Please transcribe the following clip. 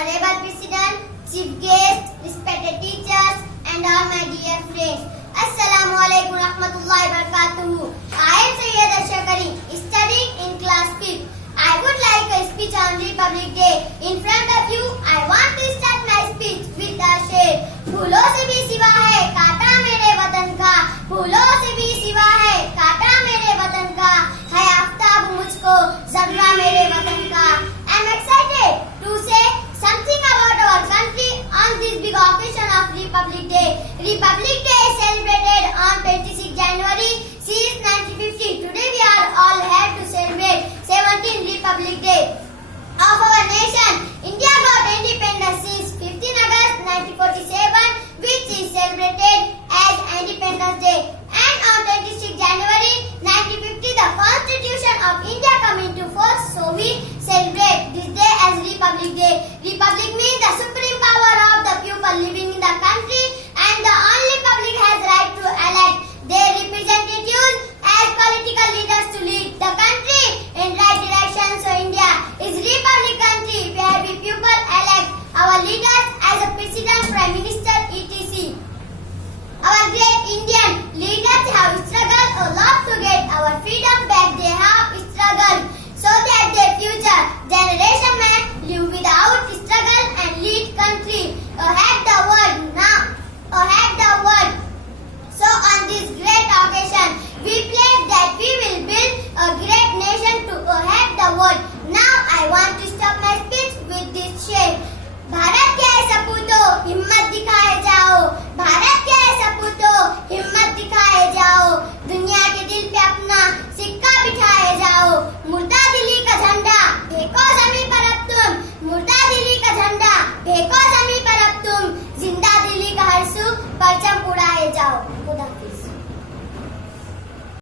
Honorable President, Chief Guest, respected teachers, and all my dear friends. Assalamu alaikum rahmatullahi barakatuhu. I am Sayyid Ashakari, studying in class 5th. I would like a speech on Republic Day. In front of you, I want to start my speech with a शेर. फूलों से भी सिवा है कांटा मेरे वतन का, फूलों से भी सिवा है कांटा मेरे वतन का, है आफ्ताब मुझको जर्रा मेरे वतन का. I am excited to say something about our country on this big occasion of Republic Day. Republic Day is celebrated on 26 January since 1950. Today we are all here to celebrate 17th Republic Day of our nation. India got independence since 15 August 1947, which is celebrated as Independence Day. And on 26 January 1950, the Constitution of India came into force, so we celebrate this day as Republic Day. Republic means the supreme power of the people living in the country, and the only public has right to elect their representatives as political leaders to lead the country in right direction. So India is republic country where we people elect our leaders as a president, prime minister, etc. Our great Indian leaders have struggled a lot to get our freedom back. They have struggled